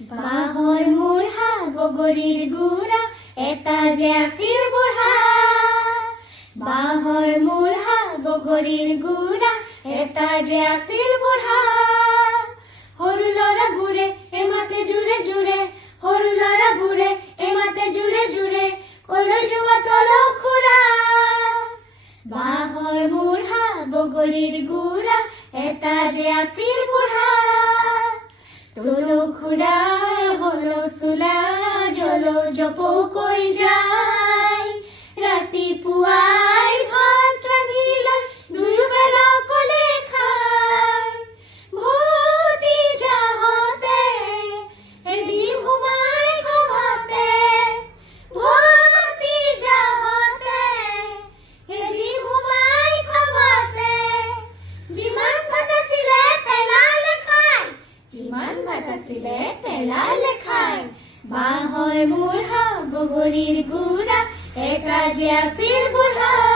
বাহৰ মূঢ়া বগৰীৰ গুড়া এটা যে আছিল বুঢ়া বাহৰ মূঢ়া বগৰীৰ গুড়া এটা যে আছিল বুঢ়া সৰু ল'ৰাবোৰে এমাতে জোৰে জোৰে সৰু ল'ৰাবোৰে এমাতে জোৰে জোৰে কলৈ যোৱা তল খুৰা বাহৰ মূঢ়া বগৰীৰ গুড়া এটা যে আছিল বুঢ়া তল খুৰাই হলো চোলা জল জপকৈ যায় ৰাতিপুৱাই ভাত ৰান্ধি লৈ দুয়ো বেলা অকলে খায় ভতি যাহতে এদিন সোমাই ঘৰতে ভতি যাহতে এদিন সোমাই ঘৰতে যিমান ভাত আছিলে পেলালে খায় যিমান ভাত আছিলে পেলালে খায় বাহৰ মূঢ়া বগৰীৰ গুড়া এটা যে আছিল বুঢ়া